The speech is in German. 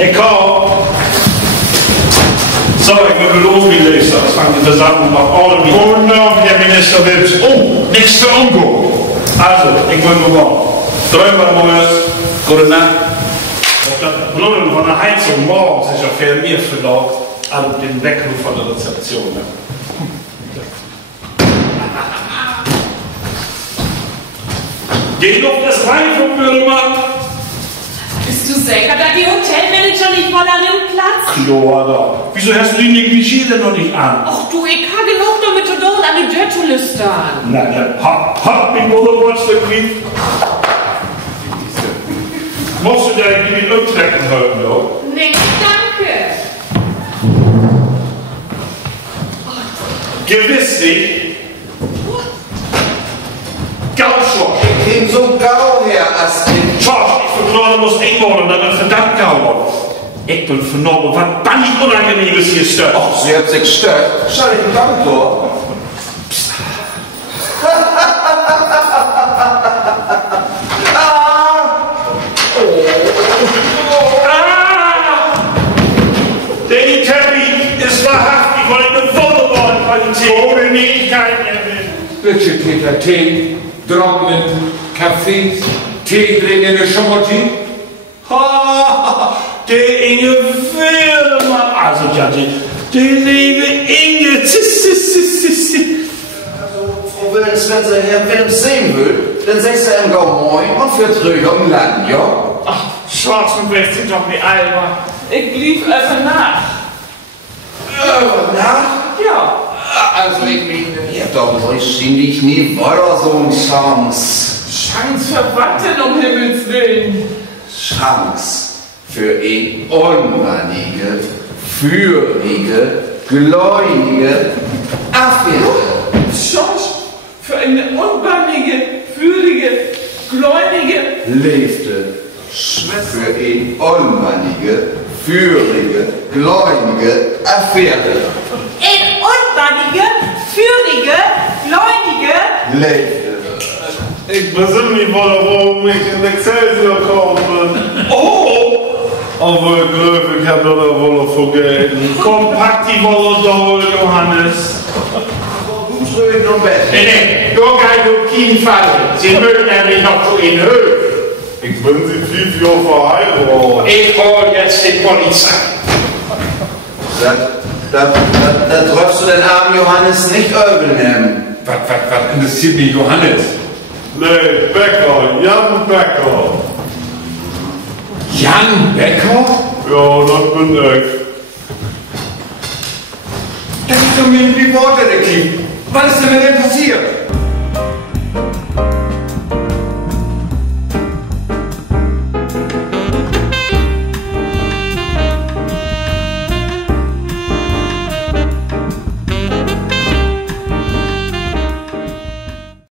Ich komm. So, ich will losgelesen. Das fängt die Versammlung noch ordentlich. Guten Abend, Herr Minister Wills. Oh, nichts für Ungo. Also, ich will nur kommen. Träumer morgens. Gute Nacht. Auf das Brüllen von der Heizung morgens ist ja viel mehr verlaugt als den Weckruf von der Rezeption. Ne? Geh doch das rein vom Bürgermann. Bist du sicher, dass die Hotelmanager nicht mal an dem Platz? Kloder, wieso hast du die Negligé denn noch nicht an? Ach du, ich habe genug damit zu tun, an den Tür zu lüstern. Na, dann hopp, in Motherwatch der Krieg. Musst du da irgendwie mit umtrecken hören, oder? Nee, danke. Gewiss nicht. Gauschor. Ich bin so gau, Herr Astrid. George, ich verkloren muss eng worden, damit verdammt gau. Ich bin vernommen, was dann nicht Unangenehmes hier stört. Ach, sie hat sich gestört. Schau ich den Dammtor. Der Teppich ist wahrhaftig von einer wunderbaren Qualität. Ohne Nähigkeiten erwähnt. Bitte, Peter, Tee, trockenen Kaffee, Tee trinken, eine Chamotti. Ha, der Inge Wilma. Also, ja, die liebe Inge. Also, Frau Wilms, wenn Sie Herrn Wilms sehen will, dann sagst du ihm Gau Moin und für Tröger im Land, ja? Ach, Schwarz und West sind doch nicht albern. Ich lief einfach nach. Na? Ja. Also, ich meine, hier doch richtig nie weiter so eine Chance. Chance für was denn, um Himmels Willen? Chance für eine unwannige, führige, gläubige Affäre. Chance für eine unbannige, führige, gläubige... Lebte für eine unwannige, führige, gläubige Affäre. In unbannige, führige, gläubige... Lebte. Ich besinne mich wohl, warum ich in Excelsior komme. Oh! Aber ich glaube, ich habe das wohl vergessen. Komm, pack die Wolle doll, Johannes. Du schön im Bett. Nee, du kannst auf keinen Fall. Sie mögen nämlich noch zu Ihnen hören. Ich bin Sie 5 Jahre verheiratet. Ich hol jetzt die Polizei. Da triffst du den armen Johannes nicht übel nehmen. Was interessiert mich Johannes? Nee, Becker, Jan Becker. Jan Becker? Ja, das bin ich. Das ist doch mir ein Privatdetektiv. Was ist denn mit dem passiert?